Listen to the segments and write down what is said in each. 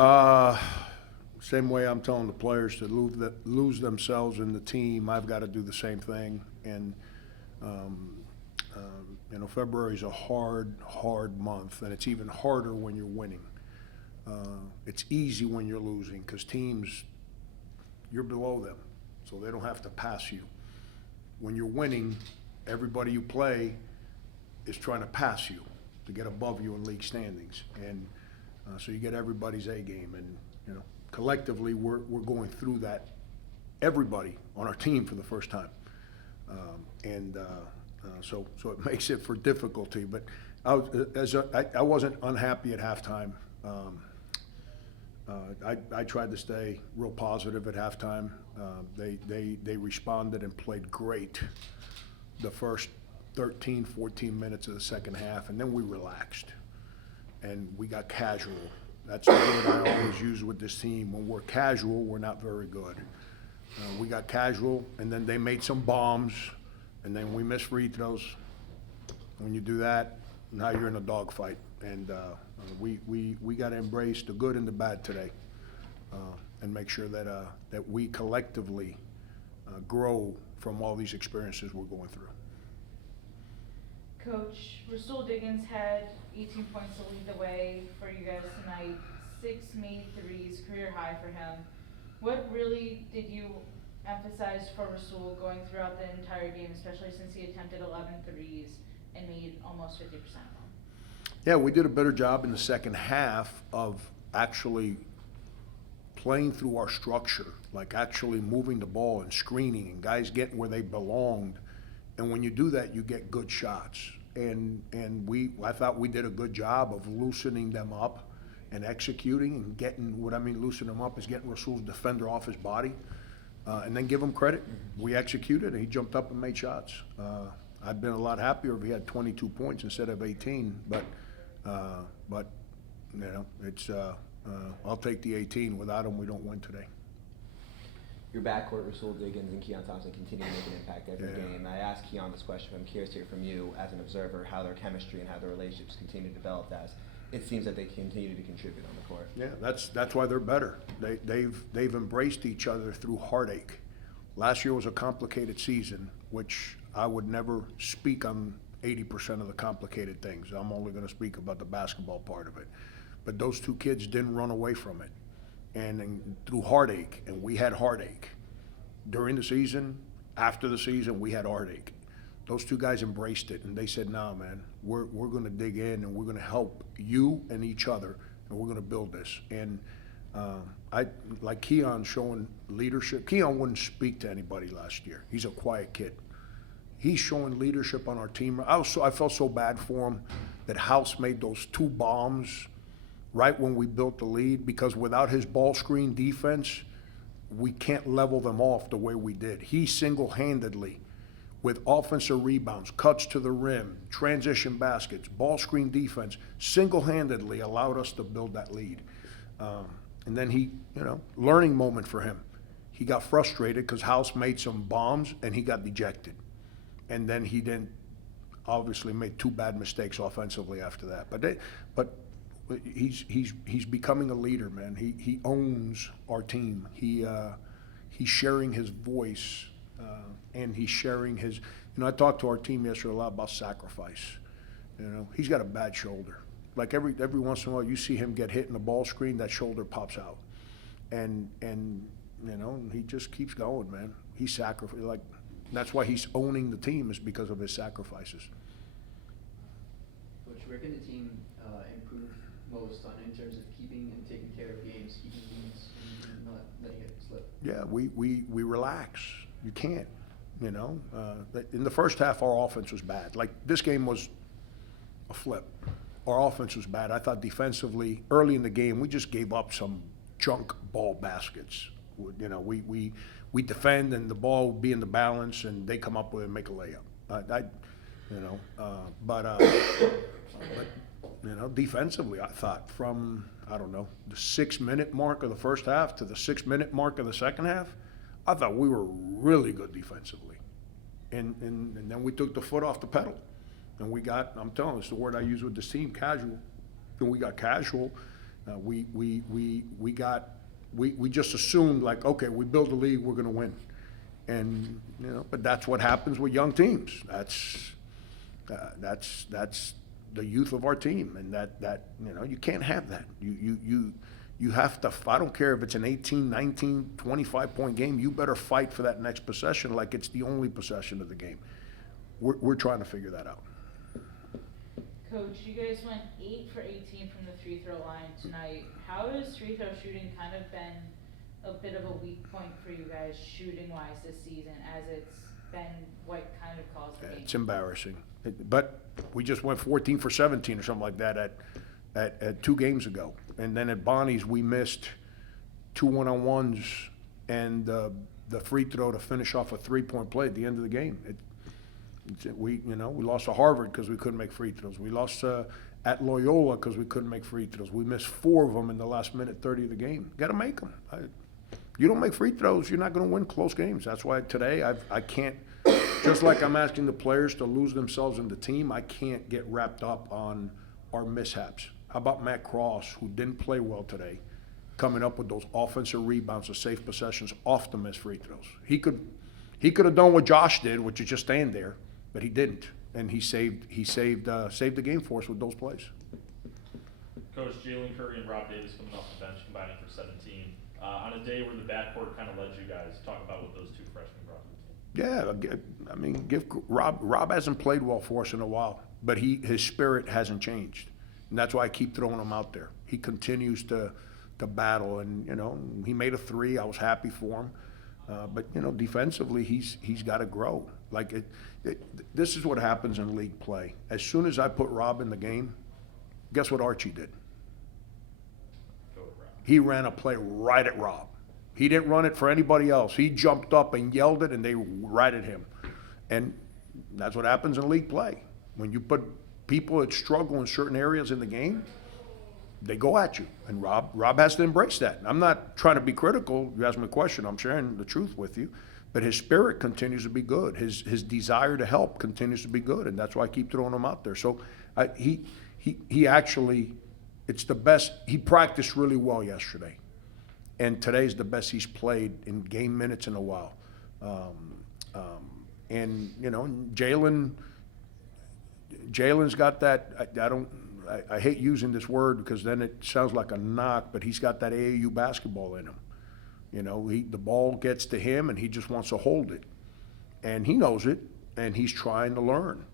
Uh, Same way I'm telling the players to lose themselves in the team, I've got to do the same thing. And February is a hard month, and it's even harder when you're winning. It's easy when you're losing because teams, you're below them, so they don't have to pass you. When you're winning, everybody you play is trying to pass you to get above you in league standings, and so you get everybody's A game. And collectively, we're going through that. Everybody on our team for the first time, so it makes it for difficulty. But I wasn't unhappy at halftime. I tried to stay real positive at halftime. They responded and played great the first 13, 14 minutes of the second half, and then we relaxed and we got casual. That's the word I always use with this team. When we're casual, we're not very good. We got casual, and then they made some bombs, and then we missed free throws. When you do that, now you're in a dogfight. And we got to embrace the good and the bad today, and make sure that we collectively grow from all these experiences we're going through. Coach, Rul Diggins had 18 points to lead the way for you guys tonight. 6 made threes, career high for him. What really did you emphasize for Rul going throughout the entire game, especially since he attempted 11 threes and made almost 50% of them? Yeah, we did a better job in the second half of actually playing through our structure, like actually moving the ball and screening and guys getting where they belonged. And when you do that, you get good shots. And I thought we did a good job of loosening them up and executing and getting, what I mean loosening them up is getting Rasul's defender off his body, and then give him credit. We executed, and he jumped up and made shots. I'd been a lot happier if he had 22 points instead of 18, but it's I'll take the 18. Without him, we don't win today. Your backcourt, Rul Diggins and Keon Thompson, continue to make an impact every game. I asked Keon this question, but I'm curious to hear from you as an observer how their chemistry and how their relationships continue to develop as it seems that they continue to contribute on the court. Yeah, that's why they're better. They've embraced each other through heartache. Last year was a complicated season, which I would never speak on 80% of the complicated things. I'm only going to speak about the basketball part of it. But those two kids didn't run away from it. And through heartache, and we had heartache. During the season, after the season, we had heartache. Those two guys embraced it, and they said, nah, man, we're going to dig in, and we're going to help you and each other, and we're going to build this. And I like Keon showing leadership. Keon wouldn't speak to anybody last year. He's a quiet kid. He's showing leadership on our team. I felt so bad for him that House made those 2 bombs right when we built the lead, because without his ball screen defense, we can't level them off the way we did. He single-handedly, with offensive rebounds, cuts to the rim, transition baskets, ball screen defense, single-handedly allowed us to build that lead. And then he, learning moment for him. He got frustrated because House made some bombs and he got dejected. And then he didn't, obviously made 2 bad mistakes offensively after that. But he's becoming a leader, man. He owns our team. He's sharing his voice, and he's sharing his. I talked to our team yesterday a lot about sacrifice. He's got a bad shoulder. Like every once in a while, you see him get hit in the ball screen, that shoulder pops out, and he just keeps going, man. He sacrifices. Like that's why he's owning the team, is because of his sacrifices. Coach, where can the team improve most on in terms of keeping and taking care of games, keeping leads, and not letting it slip? Yeah, we relax. You can't, In the first half, our offense was bad. Like, this game was a flip. Our offense was bad. I thought defensively, early in the game, we just gave up some junk ball baskets. We defend, and the ball would be in the balance, and they come up with it and make a layup. Defensively, I thought from, the 6-minute mark of the first half to the 6-minute mark of the second half, I thought we were really good defensively. And then we took the foot off the pedal. And we got, I'm telling you, it's the word I use with this team, casual. And we got casual, We just assumed like, okay, we build a league, we're gonna win. And, but that's what happens with young teams. That's the youth of our team, and that you can't have that. You have to, I don't care if it's an 18, 19, 25-point game, you better fight for that next possession like it's the only possession of the game. We're trying to figure that out. Coach, you guys went 8 for 18 from the free throw line tonight. How has free throw shooting kind of been a bit of a weak point for you guys shooting-wise this season, as it's been what kind of caused the game? It's embarrassing. But we just went 14 for 17 or something like that at 2 games ago. And then at Bonnie's, we missed 2 one-on-ones and the free throw to finish off a 3-point play at the end of the game. We lost to Harvard because we couldn't make free throws. We lost at Loyola because we couldn't make free throws. We missed 4 of them in the last minute 30 of the game. Got to make them. You don't make free throws, you're not going to win close games. That's why today I can't, just like I'm asking the players to lose themselves in the team, I can't get wrapped up on our mishaps. How about Matt Cross, who didn't play well today, coming up with those offensive rebounds, the safe possessions off the missed free throws? He could have done what Josh did, which is just stand there, but he didn't, and he saved the game for us with those plays. Coach, Jalen Curry and Rob Davis coming off the bench, combining for 17. On a day where the backcourt kind of led you guys, talk about what those 2 freshmen brought to the team. Yeah, I mean, give Rob hasn't played well for us in a while, but his spirit hasn't changed, and that's why I keep throwing him out there. He continues to battle, and he made a 3. I was happy for him, but defensively he's got to grow. Like this is what happens in league play. As soon as I put Rob in the game, guess what Archie did? He ran a play right at Rob. He didn't run it for anybody else. He jumped up and yelled it, and they right at him. And that's what happens in league play. When you put people that struggle in certain areas in the game, they go at you. And Rob has to embrace that. I'm not trying to be critical. You asked me a question. I'm sharing the truth with you. But his spirit continues to be good. His desire to help continues to be good, and that's why I keep throwing him out there. So he actually, it's the best. He practiced really well yesterday, and today's the best he's played in game minutes in a while. And Jalen's got that. I hate using this word because then it sounds like a knock, but he's got that AAU basketball in him. The ball gets to him and he just wants to hold it, and he knows it, and he's trying to learn.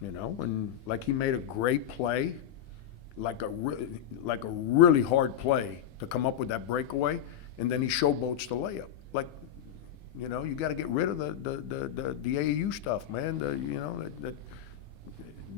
And like he made a great play, like a really hard play to come up with that breakaway, and then he showboats the layup. Like, you got to get rid of the AAU stuff, man.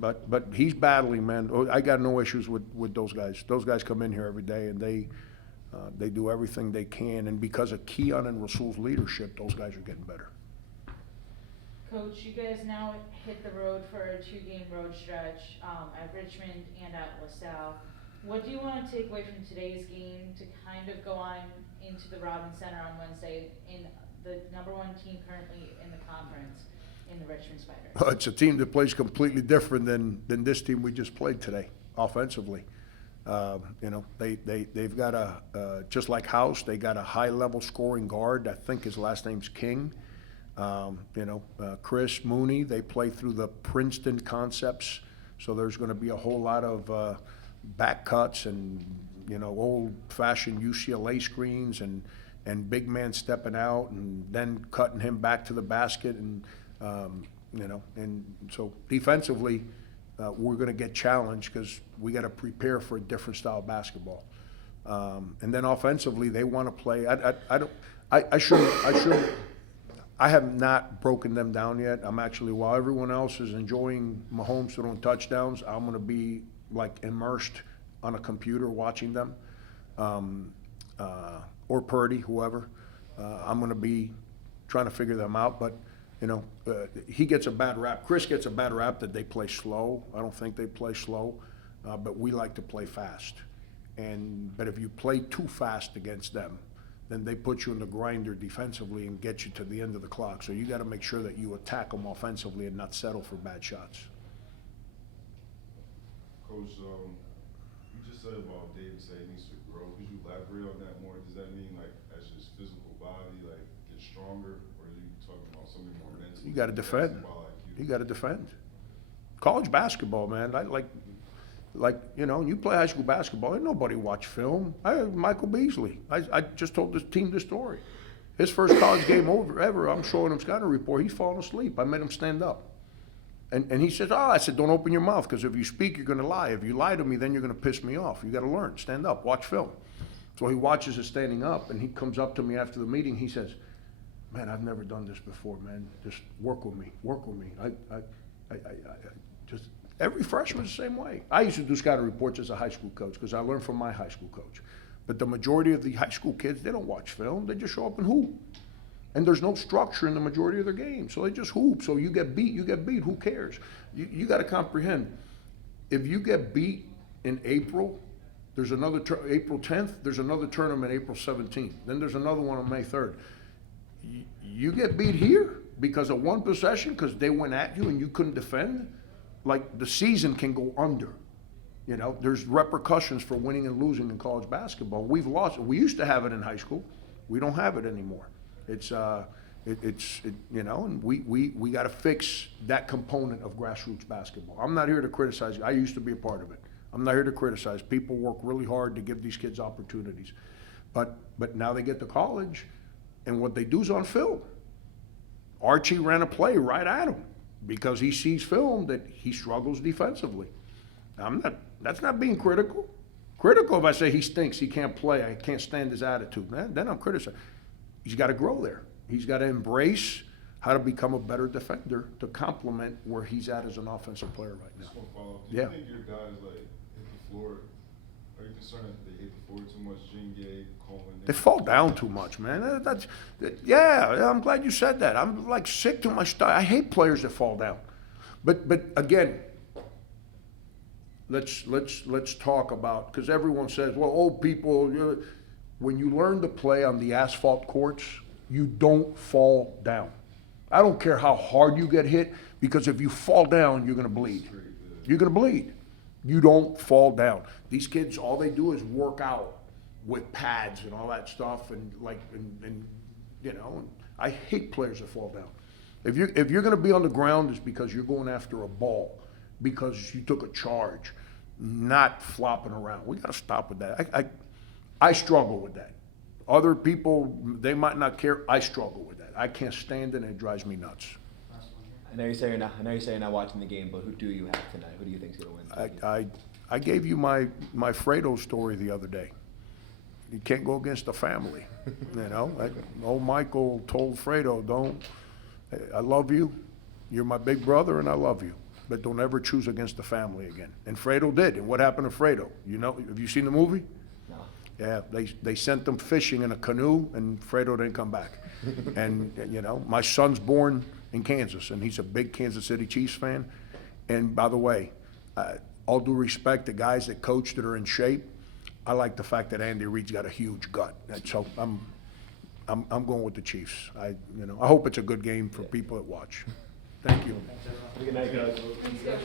But he's battling, man. I got no issues with those guys. Those guys come in here every day, and they do everything they can. And because of Keon and Rasul's leadership, those guys are getting better. Coach, you guys now hit the road for a 2-game road stretch at Richmond and at LaSalle. What do you want to take away from today's game to kind of go on into the Robins Center on Wednesday in the #1 team currently in the conference in the Richmond Spiders? Well, it's a team that plays completely different than this team we just played today, offensively. They've got just like House, they got a high-level scoring guard. I think his last name's King. Chris Mooney, they play through the Princeton concepts, so there's going to be a whole lot of back cuts and old-fashioned UCLA screens and big man stepping out and then cutting him back to the basket, and and so defensively we're going to get challenged because we got to prepare for a different style of basketball, and then offensively they want to play. I have not broken them down yet. I'm actually, while everyone else is enjoying Mahomes throwing touchdowns, I'm going to be like immersed on a computer watching them, or Purdy, whoever. I'm going to be trying to figure them out. But he gets a bad rap. Chris gets a bad rap that they play slow. I don't think they play slow, but we like to play fast. But if you play too fast against them, then they put you in the grinder defensively and get you to the end of the clock. So you got to make sure that you attack them offensively and not settle for bad shots. Coach, you just said about Davis saying he's elaborate on that more? Does that mean like as his physical body like gets stronger, or are you talking about something more mental? You gotta defend. Basketball IQ? You gotta defend. College basketball, man, like, you know, you play high school basketball, ain't nobody watch film. Michael Beasley, I just told this team this story. His first college game ever, I'm showing him scouting report, he's falling asleep. I made him stand up. And he says, I said, don't open your mouth, because if you speak, you're gonna lie. If you lie to me, then you're gonna piss me off. You gotta learn, stand up, watch film. So he watches us standing up, and he comes up to me after the meeting, he says, man, I've never done this before, man. Just work with me. Just every freshman's the same way. I used to do scouting reports as a high school coach, because I learned from my high school coach. But the majority of the high school kids, they don't watch film, they just show up and hoop. And there's no structure in the majority of their games, so they just hoop. So you get beat, who cares? You gotta comprehend, if you get beat in April, there's another, April 10th, there's another tournament April 17th, then there's another one on May 3rd. You get beat here because of one possession, because they went at you and you couldn't defend, like the season can go under. You know, there's repercussions for winning and losing in college basketball. We've lost it. We used to have it in high school. We don't have it anymore. It's you know, and we got to fix that component of grassroots basketball. I'm not here to criticize. I used to be a part of it. I'm not here to criticize. People work really hard to give these kids opportunities, but now they get to college, and what they do is on film. Archie ran a play right at him because he sees film that he struggles defensively. That's not being critical. Critical if I say he stinks, he can't play, I can't stand his attitude. Then I'm criticizing. He's got to grow there. He's got to embrace how to become a better defender to complement where he's at as an offensive player right now. Just one follow-up. Do Yeah. you think your guys like hit the floor? Are you concerned that they hit the floor too much? Jingay, Coleman. They fall down too much, man. Yeah, I'm glad you said that. I'm like sick to my stomach. I hate players that fall down. But again, let's talk about, because everyone says, well, old people, when you learn to play on the asphalt courts, you don't fall down. I don't care how hard you get hit, because if you fall down, you're gonna bleed. You're gonna bleed. You don't fall down. These kids, all they do is work out with pads and all that stuff, and you know, I hate players that fall down. If you're gonna be on the ground, it's because you're going after a ball, because you took a charge, not flopping around. We gotta stop with that. I struggle with that. Other people, they might not care. I struggle with that. I can't stand it, and it drives me nuts. I know you say you're not watching the game, but who do you have tonight? Who do you think's gonna win? I gave you my Fredo story the other day. You can't go against the family, you know. Old Michael told Fredo, I love you, you're my big brother, and I love you, but don't ever choose against the family again. And Fredo did. And what happened to Fredo? You know, have you seen the movie? No. Yeah, they sent them fishing in a canoe, and Fredo didn't come back. And you know, my son's born in Kansas, and he's a big Kansas City Chiefs fan. And by the way, all due respect to guys that coach that are in shape, I like the fact that Andy Reid's got a huge gut. And so I'm going with the Chiefs. I hope it's a good game for people that watch. Thank you. Good night, guys. Thanks, Coach.